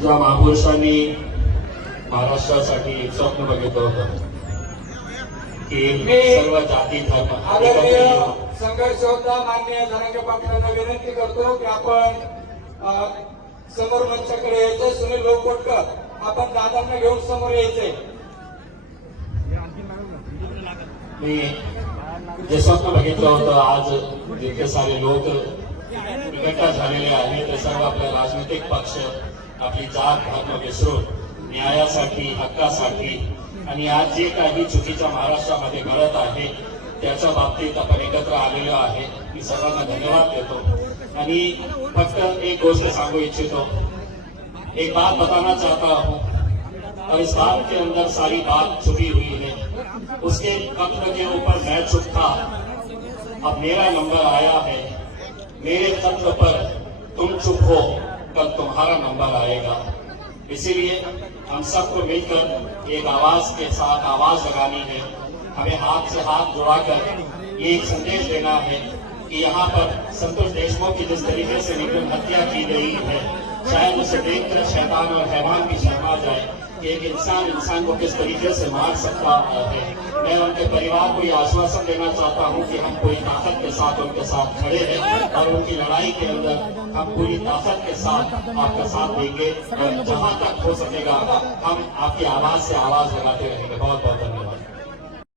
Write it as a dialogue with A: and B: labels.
A: ज्या महापुरुषांनी महाराष्ट्रासाठी एक स्वप्न बघितलं होतं. की सर्व जाती धर्म
B: आदरणीय संघर्ष होता मान्य धनंजय पाटलांना विनंती करतो की आपण समोर मंचाकडे यायचं सुनील लोकोटकर आपण दादांना घेऊन समोर यायचंय
A: मी जे स्वप्न बघितलं होतं आज जितके सारे लोक एकत्र झालेले आहेत ते सर्व आपले राजनैतिक पक्ष आपली जात धर्म विसरून न्यायासाठी हक्कासाठी आणि आज जे काही चुकीच्या महाराष्ट्रामध्ये घडत आहे त्याच्या बाबतीत आपण एकत्र आलेलो आहे. मी सर्वांना धन्यवाद देतो. आणि फक्त एक गोष्ट सांगू इच्छितो. एक बात बताना चाहता हूँ. और इस बात के अंदर सारी बात छुपी हुई है. उसके वक्त के ऊपर मैं चुप था. अब मेरा नंबर आया है. मेरे तत्व पर तुम चुप हो. कल तुम्हारा नंबर आएगा। इसीलिए हम सबको मिलकर एक आवाज़ के साथ आवाज़ लगानी है। हमें हाथ से हाथ जुड़ाकर ये एक संदेश देना है कि यहाँ पर संतोष देशमुख की जिस तरीके से निर्मम हत्या की गई है शायद उसे देखकर शैतान और हैवान भी शर्मा जाए, कि एक इंसान इंसान को किस तरीके से मार सकता है। परिवार को ये आश्वासन देना चाहता हूँ कि हम पूरी ताकत के साथ उनके साथ खड़े हैं और उनकी लड़ाई के अंदर हम पूरी ताकत के साथ आपका साथ देंगे और जहाँ तक हो सकेगा हम आपकी आवाज से आवाज लगाते रहेंगे। बहुत बहुत धन्यवाद।